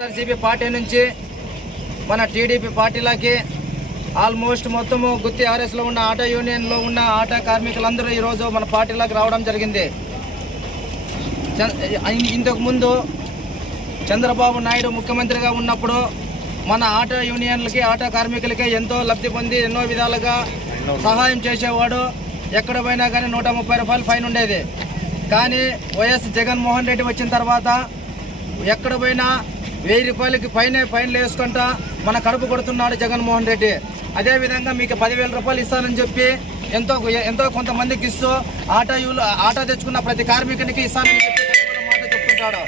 YSRCP party నుంచి మన TDP పార్టీలకి ఆల్మోస్ట్ మొత్తము గుత్తి ఆర్ఎస్లో ఉన్న ఆటో యూనియన్లో ఉన్న ఆటో కార్మికులందరూ ఈరోజు మన పార్టీలోకి రావడం జరిగింది. చ- చంద్రబాబు నాయుడు ముఖ్యమంత్రిగా ఉన్నప్పుడు మన ఆటో యూనియన్లకి ఆటో కార్మికులకి ఎంతో లబ్ధి పొంది ఎన్నో విధాలుగా సహాయం చేసేవాడు. ఎక్కడ పోయినా కానీ నూట ముప్పై రూపాయలు ఫైన్ ఉండేది. కానీ వైఎస్ జగన్మోహన్ రెడ్డి వచ్చిన తర్వాత ఎక్కడ పోయినా వెయ్యి రూపాయలకి పైన ఫైన్లు వేసుకుంటా మన కడుపు కొడుతున్నాడు జగన్మోహన్ రెడ్డి. అదేవిధంగా మీకు పదివేల రూపాయలు ఇస్తానని చెప్పి ఎంతో ఎంతో కొంతమందికి ఇస్తూ ఆటో యూలు ఆటో తెచ్చుకున్న ప్రతి కార్మికునికి ఇస్తానని చెప్పి మాట చెప్తుంటాడు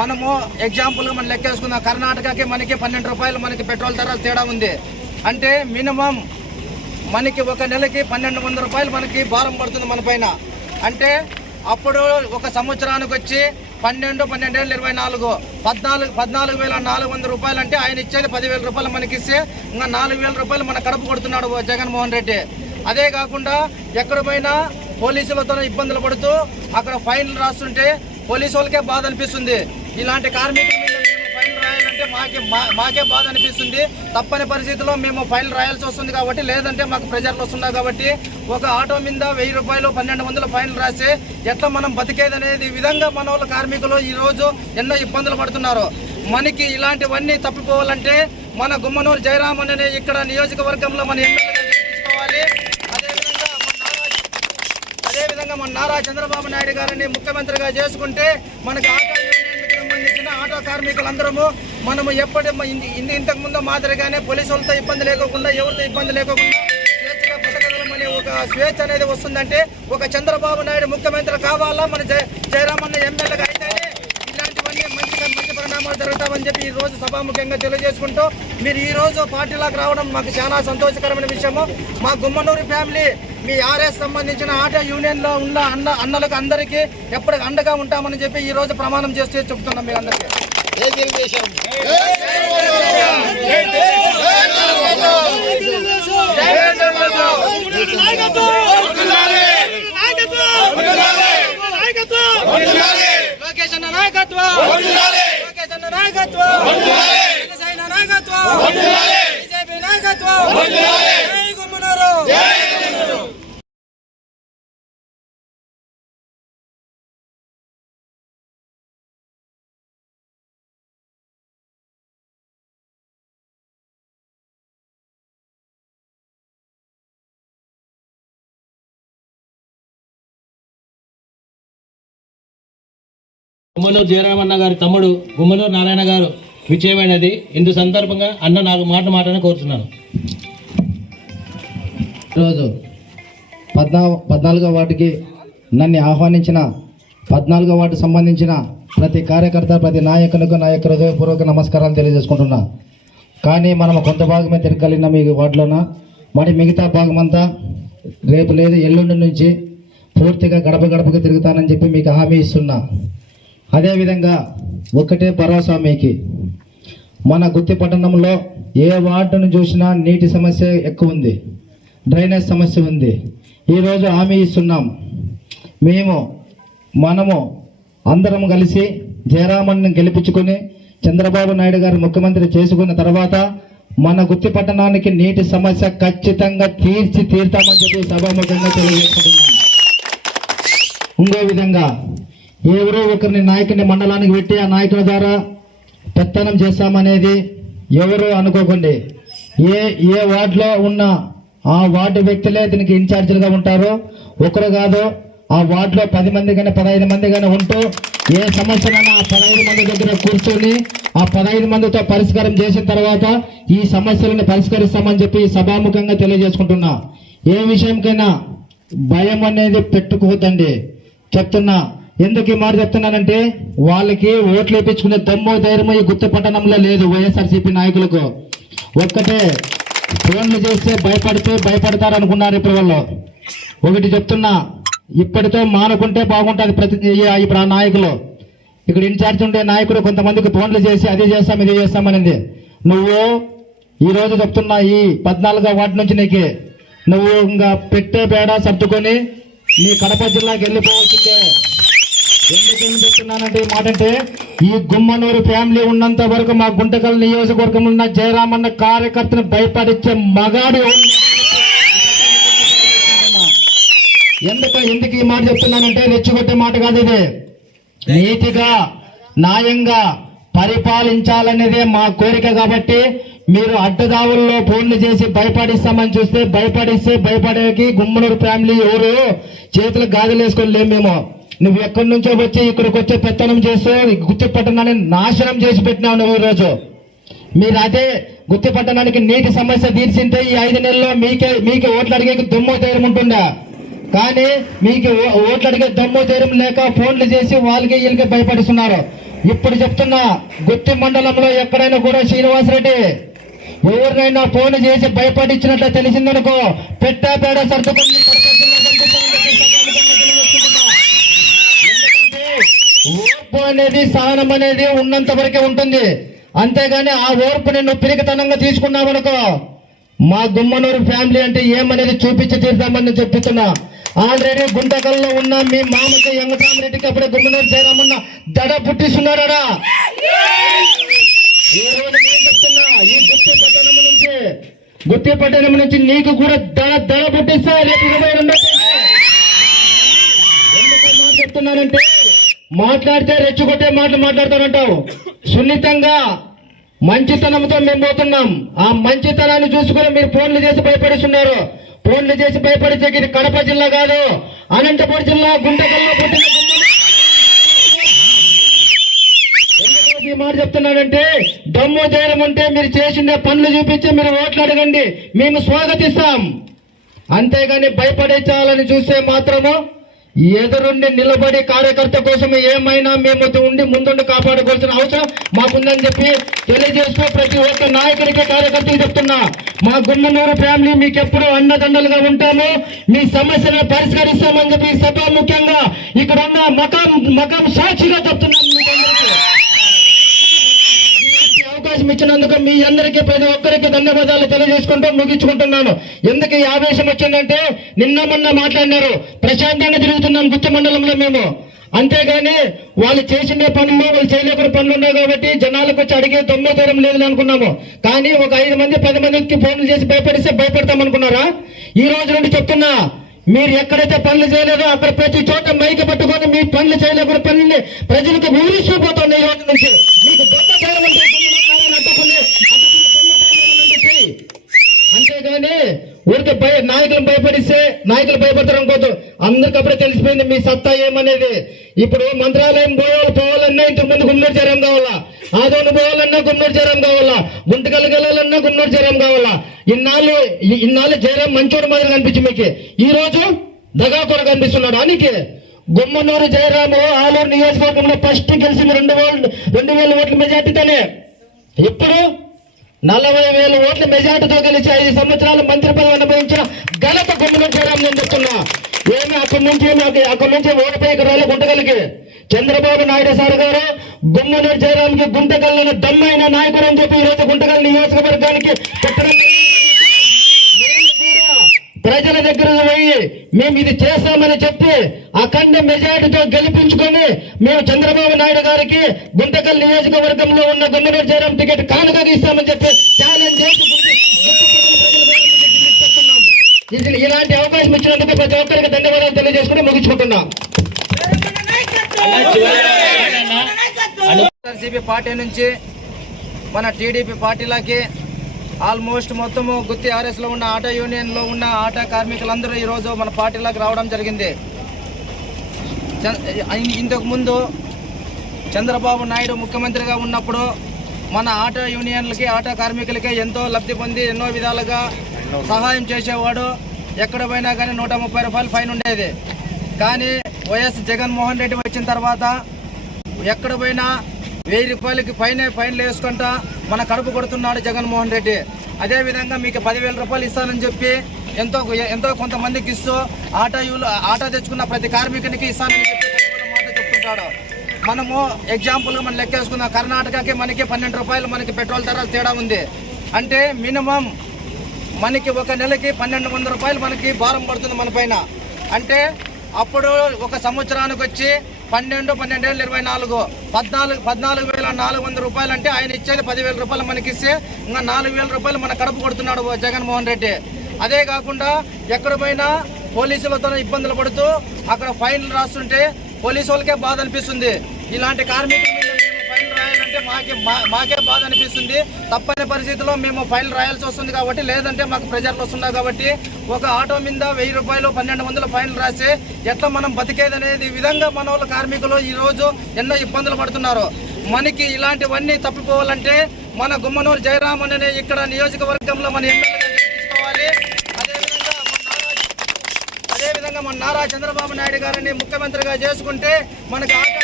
మనము ఎగ్జాంపుల్గా మనం లెక్కేసుకుందాం. కర్ణాటకకి మనకి పన్నెండు రూపాయలు మనకి పెట్రోల్ ధరలు తేడా ఉంది. అంటే మినిమం మనకి ఒక నెలకి పన్నెండు వందల రూపాయలు మనకి భారం పడుతుంది మన పైన. అంటే అప్పుడు ఒక సంవత్సరానికి వచ్చి పన్నెండు పన్నెండేళ్ళు ఇరవై నాలుగు. పద్నాలుగు పద్నాలుగు వేల నాలుగు వందల రూపాయలు అంటే ఆయన ఇచ్చేది పదివేల రూపాయలు మనకి ఇస్తే ఇంకా నాలుగు వేల రూపాయలు మన కడుపు కొడుతున్నాడు జగన్మోహన్ రెడ్డి. అదే కాకుండా ఎక్కడ పోయినా పోలీసులతో ఇబ్బందులు పడుతూ అక్కడ ఫైన్లు రాస్తుంటే పోలీసు వాళ్ళకే బాధ అనిపిస్తుంది. ఇలాంటి కార్మిక మాకే మాకే బాధ అనిపిస్తుంది. తప్పని పరిస్థితిలో మేము ఫైన్ రాయాల్సి వస్తుంది కాబట్టి లేదంటే మాకు ప్రెజర్లు వస్తున్నాయి కాబట్టి ఒక ఆటో మీద వెయ్యి రూపాయలు పన్నెండు వందల ఫైన్లు రాసి ఎట్లా మనం బతికేది అనేది విధంగా మన వాళ్ళ కార్మికులు ఈ రోజు ఎన్నో ఇబ్బందులు పడుతున్నారు. మనకి ఇలాంటివన్నీ తప్పిపోవాలంటే మన గుమ్మనూరు జయరామన్ అనే ఇక్కడ నియోజకవర్గంలో మన ఎమ్మెల్యేగా గెలిపించుకోవాలి. అదేవిధంగా మన నారా అదేవిధంగా మన నారా చంద్రబాబు నాయుడు గారిని ముఖ్యమంత్రిగా చేసుకుంటే మనకి ఆటో సంబంధించిన ఆటో కార్మికులందరము మనము ఎప్పటి ఇంత ఇంతకుముందు మాదిరిగానే పోలీసు వాళ్ళతో ఇబ్బంది లేకోకుండా ఎవరితో ఇబ్బంది లేకోకుండా స్వేచ్ఛగా బతకగలమనే ఒక స్వేచ్ఛ అనేది వస్తుందంటే ఒక చంద్రబాబు నాయుడు ముఖ్యమంత్రి కావాలా? మన జయ జయరామన్న ఎమ్మెల్యేగా అయితేనే ఇలాంటివన్నీ మంచిగా మంచి పరిణామాలు జరుగుతామని చెప్పి ఈ రోజు సభాముఖ్యంగా తెలియజేసుకుంటూ మీరు ఈ రోజు పార్టీలోకి రావడం మాకు చాలా సంతోషకరమైన విషయము. మా గుమ్మనూరు ఫ్యామిలీ మీ ఆర్ఎస్ సంబంధించిన ఆటో యూనియన్లో ఉన్న అన్న అన్నలకు అందరికీ ఎప్పటికి అండగా ఉంటామని చెప్పి ఈ రోజు ప్రమాణం చేస్తూ చెప్తున్నాం మీ అందరికీ అన్న నాయకత్వం లోకేష్ అన్న నాయకత్వం జనసేన నాయకత్వం బీజేపీ నాయకత్వం జై గుమ్మనూరు గుమ్మలూరు జయరామన్న గారి తమ్ముడు గుమ్మలూరు నారాయణ గారు విజయమైనది. ఇందు సందర్భంగా అన్న నాకు మాట మాట్లాడని కోరుతున్నాను ఈరోజు పద్నా పద్నాలుగో వాటికి నన్ను ఆహ్వానించిన పద్నాలుగో వాటికి సంబంధించిన ప్రతి కార్యకర్త ప్రతి నాయకులకు నా యొక్క హృదయపూర్వక నమస్కారాలు తెలియజేసుకుంటున్నా. కానీ మనం కొంత భాగమే తిరగలిగిన మీ వాటిలోన మరి మిగతా భాగం అంతా రేపు లేదు ఎల్లుండి నుంచి పూర్తిగా గడప గడపకు తిరుగుతానని చెప్పి మీకు హామీ ఇస్తున్నా. అదేవిధంగా ఒకటే భరోసా మీకు. మన గుత్తి పట్టణంలో ఏ వార్డును చూసినా నీటి సమస్య ఎక్కువ ఉంది డ్రైనేజ్ సమస్య ఉంది. ఈరోజు హామీ ఇస్తున్నాం. మేము మనము అందరం కలిసి జయరామన్ను గెలిపించుకొని చంద్రబాబు నాయుడు గారు ముఖ్యమంత్రి చేసుకున్న తర్వాత మన గుత్తి పట్టణానికి నీటి సమస్య ఖచ్చితంగా తీర్చి తీర్తామని చెప్పి సభాముఖంగా తెలియజేసుకుంటున్నాం. ఇంకో విధంగా ఎవరో ఒకరిని నాయకుని మండలానికి పెట్టి ఆ నాయకుల ద్వారా పెత్తనం చేస్తామనేది ఎవరు అనుకోకండి. ఏ ఏ వార్డులో ఉన్న ఆ వార్డు వ్యక్తులే దీనికి ఇన్ఛార్జీలుగా ఉంటారో ఒకరు కాదు ఆ వార్డులో పది మంది కానీ పదహైదు మంది కానీ ఉంటూ ఏ సమస్యలైనా ఆ పదహైదు మంది దగ్గర కూర్చొని ఆ పదహైదు మందితో పరిష్కారం చేసిన తర్వాత ఈ సమస్యలను పరిష్కరిస్తామని చెప్పి సభాముఖంగా తెలియజేసుకుంటున్నా. ఏ విషయంకైనా భయం అనేది పెట్టుకోవద్దండి. చెప్తున్నా ఎందుకు ఈ మాట చెప్తున్నానంటే వాళ్ళకి ఓట్లు వేయించుకునే దమ్ము ధైర్యం ఈ గుత్త పట్టణంలో లేదు వైఎస్ఆర్సీపీ నాయకులకు. ఒక్కటే ఫోన్లు చేస్తే భయపడితే భయపడతారు అనుకున్నారు ఇప్పుడు వాళ్ళు ఒకటి చెప్తున్నా ఇప్పటితో మానుకుంటే బాగుంటుంది ప్రతి ఇప్పుడు ఆ నాయకులు. ఇక్కడ ఇన్ఛార్జ్ ఉండే నాయకుడు కొంతమందికి ఫోన్లు చేసి అదే చేస్తాం ఇది చేస్తామనింది నువ్వు ఈ రోజు చెప్తున్నా ఈ పద్నాలుగో వార్డు నుంచి నీకు. నువ్వు ఇంకా పెట్టే పేడ సర్దుకొని నీ కడప జిల్లాకి వెళ్ళిపోవాల్సిందే. ఎందుకని చెప్తున్నానంటే మాట అంటే ఈ గుమ్మనూరు ఫ్యామిలీ ఉన్నంత వరకు మా గుంటకల్ నియోజకవర్గం ఉన్న జయరామన్న కార్యకర్తను భయపడించే మగాడు ఎందుకు ఎందుకు ఈ మాట చెప్తున్నానంటే రెచ్చగొట్టే మాట కాదు ఇది. నీతిగా న్యాయంగా పరిపాలించాలనేదే మా కోరిక కాబట్టి మీరు అడ్డదావుల్లో ఫోన్లు చేసి భయపడిస్తామని చూస్తే భయపడిస్తే భయపడేకి గుమ్మనూరు ఫ్యామిలీ ఎవరు? చేతులకు గాజులు వేసుకొని లేము మేము. నువ్వు ఎక్కడి నుంచో వచ్చి ఇక్కడికి వచ్చే పెత్తనం చేస్తే గుత్తి పట్టణాన్ని నాశనం చేసి పెట్టినావు నువ్వు ఈరోజు. మీరు అదే గుత్తి పట్టణానికి నీటి సమస్య తీర్చింటే ఈ ఐదు నెలల్లో మీకే మీకే ఓట్లు అడిగే దమ్ము ధైర్యం ఉంటుందా? కానీ మీకు ఓట్లు అడిగే దమ్ము ధైర్యం లేక ఫోన్లు చేసి వాళ్ళకి వీళ్ళకి భయపడుతున్నారు. ఇప్పుడు చెప్తున్నా గుత్తి మండలంలో ఎక్కడైనా కూడా శ్రీనివాసరెడ్డి ఎవరినైనా ఫోన్ చేసి భయపడించినట్లు తెలిసిందనుకో పెట్టా పేడ సర్దుకొని ఓర్పు అనేది సహనం అనేది ఉన్నంత వరకే ఉంటుంది. అంతేగాని ఆ ఓర్పు నేను పిరికితనంగా తీసుకున్నామనుకో మా గుమ్మనూరు ఫ్యామిలీ అంటే ఏమనేది చూపించి తీరుతామని చెప్తున్నా. ఆల్రెడీ గుంటకల్లో ఉన్న మీ మామకి వెంకటరామరెడ్డికి అప్పుడే గుమ్మనూరు చేరామన్నా దడ పుట్టిస్తున్నాడా ఈ రోజు ఈ గుత్తి పట్టణం నుంచి గుత్తి పట్టణం నుంచి నీకు కూడా దడ దడ పుట్టిస్తా రేపు ఇరవై రెండో ఎందుకు చెప్తున్నానంటే మాట్లాడితే రెచ్చగొట్టే మాటలు మాట్లాడతానంటావు. సున్నితంగా మంచితనంతో మేము పోతున్నాం. ఆ మంచితనాన్ని చూసుకుని మీరు ఫోన్లు చేసి భయపడిస్తున్నారు. ఫోన్లు చేసి భయపడితే ఇది కడప జిల్లా కాదు. అనంతపురం జిల్లా గుంటకల్లో పుట్టిన ఈ మాట చెప్తున్నానంటే దమ్ము ధైర్యం ఉంటే మీరు చేసిన పనులు చూపించి మీరు ఓట్లు అడగండి. మేము స్వాగతిస్తాం. అంతేగాని భయపడించాలని చూస్తే మాత్రము ఎదురుండి నిలబడి కార్యకర్త కోసం ఏమైనా మేము ఉండి ముందుండి కాపాడుకోవాల్సిన అవసరం మాకుందని చెప్పి తెలియజేస్తూ ప్రతి ఒక్క నాయకుడికి కార్యకర్తకి చెప్తున్నా. మా గుమ్మనూరు ఫ్యామిలీ మీకు ఎప్పుడు అండదండలుగా ఉంటాము మీ సమస్యలను పరిష్కరిస్తామని చెప్పి సభ ముఖ్యంగా ఇక్కడ ఉన్న మకం మకం సాక్షిగా చెప్తున్నాం మీకందరికీ ఇలాంటి అవకాశం ఇచ్చినందుకు మీ అందరికీ ప్రతి ఒక్కరికి ధన్యవాదాలు తెలియజేసుకుంటూ ముగించుకుంటున్నాను. ఎందుకు ఈ ఆవేశం వచ్చిందంటే నిన్న మొన్న మాట్లాడినారు. ప్రశాంతంగా తిరుగుతున్నాం గుత్తి మండలంలో మేము. అంతేగాని వాళ్ళు చేసిన పనులు వాళ్ళు చేయలేకున్న పనులు ఉన్నాయి కాబట్టి జనాలకు వచ్చి అడిగే దొమ్మ దూరం లేదని అనుకున్నాము. కానీ ఒక ఐదు మంది పది మందికి ఫోన్లు చేసి భయపడిస్తే భయపడతాం అనుకున్నారా? ఈ రోజు నుండి చెప్తున్నా మీరు ఎక్కడైతే పనులు చేయలేదో అక్కడ ప్రతి చోట మైక పట్టుకొని మీ పనులు చేయలేకున్న పనుల్ని ప్రజలకు వివరిస్తూ పోతుంది ఈ రోజు నుంచి. మీకు దొంగ అడ్డుకుని అంతేగాని ఊరికి భయ నాయకులు భయపడిస్తే నాయకులు భయపడతారు అనుకోవద్దు. అందరికి అప్పుడే తెలిసిపోయింది మీ సత్తా ఏమనేది. ఇప్పుడు మంత్రాలయం పోవాలి పోవాలన్నా ఇంతకు ముందు గుమ్మూరు చేరం కావాలా? ఆదోని పోవాలన్నా గుమ్మూరు చేరం కావాలా? గుంటకల్కి వెళ్ళాలన్నా గుమ్మూరు చేరం కావాలా? ఇన్నాళ్ళు ఇన్నాళ్ళు చేరం మంచోడు మాదిరి కనిపించి మీకు. ఈ రోజు దగాకొర కనిపిస్తున్నాడు అనికి గుమ్మనూరు జయరాము ఆలూరు నియోజకవర్గంలో ఫస్ట్ గెలిచింది రెండు వేల రెండు వేల ఓట్ల మెజార్టీతోనే. ఇప్పుడు నలభై వేల ఓట్ల మెజార్టీతో గెలిచి ఐదు సంవత్సరాలు మంత్రి పదవి అనుభవించిన ఘనత గుమ్మలు చేయడం నేను చెప్తున్నా ఏమి అక్కడి నుంచి నాకు అక్కడి నుంచి ఓడిపోయి ఇక్కడ రాలే గుంటకల్కి చంద్రబాబు నాయుడు సార్ గారు గుమ్మనూరు జయరాంకి గుంటకల్లిన దమ్మైన నాయకుడు అని చెప్పి ఈరోజు రోజు గుంటకల్ నియోజకవర్గానికి పెట్టడం జరిగింది. ప్రజల దగ్గర పోయి మేము ఇది చేస్తామని చెప్పి అఖండ మెజార్టీతో గెలిపించుకొని మేము చంద్రబాబు నాయుడు గారికి గుంటకల్ నియోజకవర్గంలో ఉన్న గుమ్మనూరు జయరాం టికెట్ కానుకగా ఇస్తామని చెప్పి ఛాలెంజ్ చేసి ఇలాంటి అవకాశం ఇచ్చినందుకు ప్రతి ఒక్కరికి ధన్యవాదాలు తెలియజేసుకుని ముగించుకుంటున్నాం. సిపి పార్టీ నుంచి మన టీడీపీ పార్టీలకి ఆల్మోస్ట్ మొత్తము గుత్తి ఆర్ఎస్లో ఉన్న ఆటో యూనియన్లో ఉన్న ఆటో కార్మికులందరూ ఈరోజు మన పార్టీలోకి రావడం జరిగింది. ఇంతకుముందు చంద్రబాబు నాయుడు ముఖ్యమంత్రిగా ఉన్నప్పుడు మన ఆటో యూనియన్లకి ఆటో కార్మికులకి ఎంతో లబ్ధి పొంది ఎన్నో విధాలుగా సహాయం చేసేవాడు. ఎక్కడ పోయినా కానీ నూట ముప్పై రూపాయలు ఫైన్ ఉండేది. కానీ వైఎస్ జగన్మోహన్ రెడ్డి వచ్చిన తర్వాత ఎక్కడ పోయినా వెయ్యి రూపాయలకి పైన ఫైన్లు వేసుకుంటా మన కడుపు కొడుతున్నాడు జగన్మోహన్ రెడ్డి. అదేవిధంగా మీకు పదివేల రూపాయలు ఇస్తానని చెప్పి ఎంతో ఎంతో కొంతమందికి ఇస్తూ ఆటో యూలు ఆటో తెచ్చుకున్న ప్రతి కార్మికునికి ఇస్తానని చెప్పి మాట చెప్తుంటాడు. మనము ఎగ్జాంపుల్గా మనం లెక్కేసుకున్న కర్ణాటకకి మనకి పన్నెండు రూపాయలు మనకి పెట్రోల్ ధర తేడా ఉంది. అంటే మినిమం మనకి ఒక నెలకి పన్నెండు వందల రూపాయలు మనకి భారం పడుతుంది మన అంటే అప్పుడు ఒక సంవత్సరానికి వచ్చి పన్నెండు పన్నెండు వేల ఇరవై నాలుగు. పద్నాలుగు పద్నాలుగు వేల నాలుగు వందల రూపాయలు అంటే ఆయన ఇచ్చేది పదివేల రూపాయలు మనకి ఇస్తే ఇంకా నాలుగు వేల రూపాయలు మన కడుపు కొడుతున్నాడు జగన్మోహన్ రెడ్డి. అదే కాకుండా ఎక్కడ పోయినా పోలీసులతో ఇబ్బందులు పడుతూ అక్కడ ఫైన్లు రాస్తుంటే పోలీసు వాళ్ళకే బాధ అనిపిస్తుంది. ఇలాంటి కార్మికులు ఫైన్ మాకే మా- మాకే బాధ అనిపిస్తుంది. తప్పని పరిస్థితిలో మేము ఫైల్ రాయాల్సి వస్తుంది కాబట్టి లేదంటే మాకు ప్రెజర్లు వస్తున్నాయి కాబట్టి ఒక ఆటో మీద వెయ్యి రూపాయలు పన్నెండు వందల ఫైన్లు రాసి ఎట్లా మనం బతికేది అనేది విధంగా మన వాళ్ళ కార్మికులు ఈ రోజు ఎన్నో ఇబ్బందులు పడుతున్నారు. మనకి ఇలాంటివన్నీ తప్పిపోవాలంటే మన గుమ్మనూరు జయరామన్ అనే ఇక్కడ నియోజకవర్గంలో మన ఎమ్మెల్యేగా గెలిపించుకోవాలి. అదేవిధంగా మన నారా అదేవిధంగా మన నారా చంద్రబాబు నాయుడు గారిని ముఖ్యమంత్రిగా చేసుకుంటే మనకు ఆటో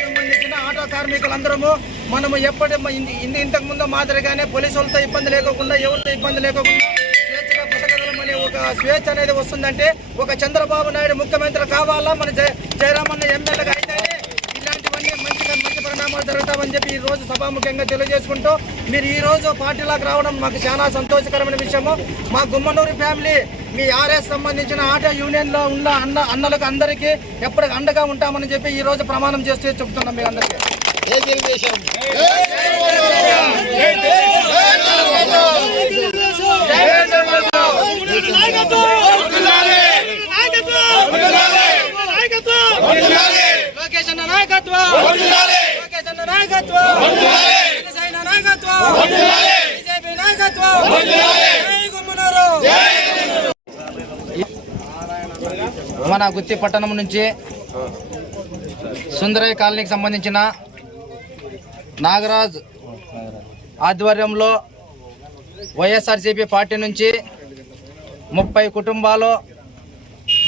సంబంధించిన ఆటో కార్మికులందరము మనము ఎప్పటి ఇంత ఇంతకు ముందు మాదిరిగానే పోలీసు వాళ్ళతో ఇబ్బంది లేకోకుండా ఎవరితో ఇబ్బంది లేకోకుండా స్వేచ్ఛగా బతకగలమనే ఒక స్వేచ్ఛ అనేది వస్తుందంటే ఒక చంద్రబాబు నాయుడు ముఖ్యమంత్రి కావాలా? మన జయ జయరామన్న ఎమ్మెల్యేగా అయితేనే ఇలాంటివన్నీ మంచిగా మంచి పరిణామాలు జరుగుతామని చెప్పి ఈ రోజు సభాముఖ్యంగా తెలియజేసుకుంటూ మీరు ఈ రోజు పార్టీలోకి రావడం మాకు చాలా సంతోషకరమైన విషయము. మా గుమ్మనూరు ఫ్యామిలీ మీ ఆర్ఎస్ సంబంధించిన ఆటో యూనియన్లో ఉన్న అన్న అన్నలకు అందరికీ ఎప్పటికి అండగా ఉంటామని చెప్పి ఈరోజు ప్రమాణం చేస్తే చెప్తున్నాం మీ అందరికీ. లోకేష్ అన్న నాయకత్వం లోకేష్ అన్న నాయకత్వం నాయకత్వం బీజేపీ నాయకత్వం మన గుత్తి పట్టణం నుంచి సుందరయ్య కాలనీకి సంబంధించిన నాగరాజ్ ఆధ్వర్యంలో వైఎస్ఆర్సీపీ పార్టీ నుంచి ముప్పై కుటుంబాలు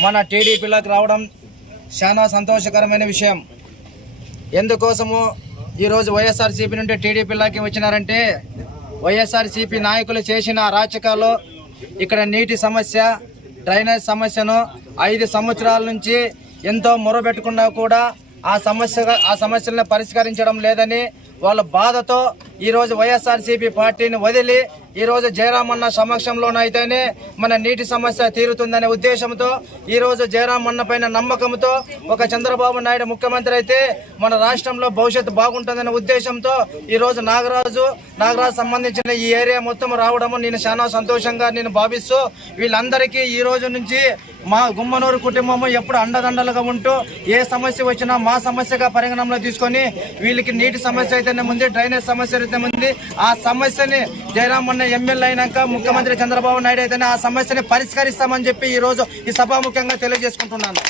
మన టీడీపీలోకి రావడం చాలా సంతోషకరమైన విషయం. ఎందుకోసము ఈరోజు వైఎస్ఆర్సీపీ నుండి టీడీపీలోకి వచ్చినారంటే వైఎస్ఆర్సీపీ నాయకులు చేసిన అరాచకాలు ఇక్కడ నీటి సమస్య డ్రైనేజ్ సమస్యను ఐదు సంవత్సరాల నుంచి ఎంతో మొరబెట్టుకున్నా కూడా ఆ సమస్య ఆ సమస్యలను పరిష్కరించడం లేదని వాళ్ళ బాధతో ఈరోజు వైఎస్ఆర్సీపీ పార్టీని వదిలి ఈరోజు జయరామన్న సమక్షంలోనైతేనే మన నీటి సమస్య తీరుతుందనే ఉద్దేశంతో ఈరోజు జయరామన్న పైన నమ్మకంతో ఒక చంద్రబాబు నాయుడు ముఖ్యమంత్రి అయితే మన రాష్ట్రంలో భవిష్యత్తు బాగుంటుందనే ఉద్దేశంతో ఈరోజు నాగరాజు నాగరాజు సంబంధించిన ఈ ఏరియా మొత్తం రావడము నేను చాలా సంతోషంగా నేను భావిస్తూ వీళ్ళందరికీ ఈ రోజు నుంచి మా గుమ్మనూరు కుటుంబము ఎప్పుడు అండదండలుగా ఉంటూ ఏ సమస్య వచ్చినా మా సమస్యగా పరిగణనలో తీసుకొని వీళ్ళకి నీటి సమస్య అయితేనే ముందు డ్రైనేజ్ సమస్య అయితే ఉంది. ఆ సమస్యని జయరామన్న ఎమ్మెల్యే అయినాక ముఖ్యమంత్రి చంద్రబాబు నాయుడు అయితేనే ఆ సమస్యని పరిష్కరిస్తామని చెప్పి ఈ రోజు ఈ సభాముఖంగా తెలియజేసుకుంటున్నాను.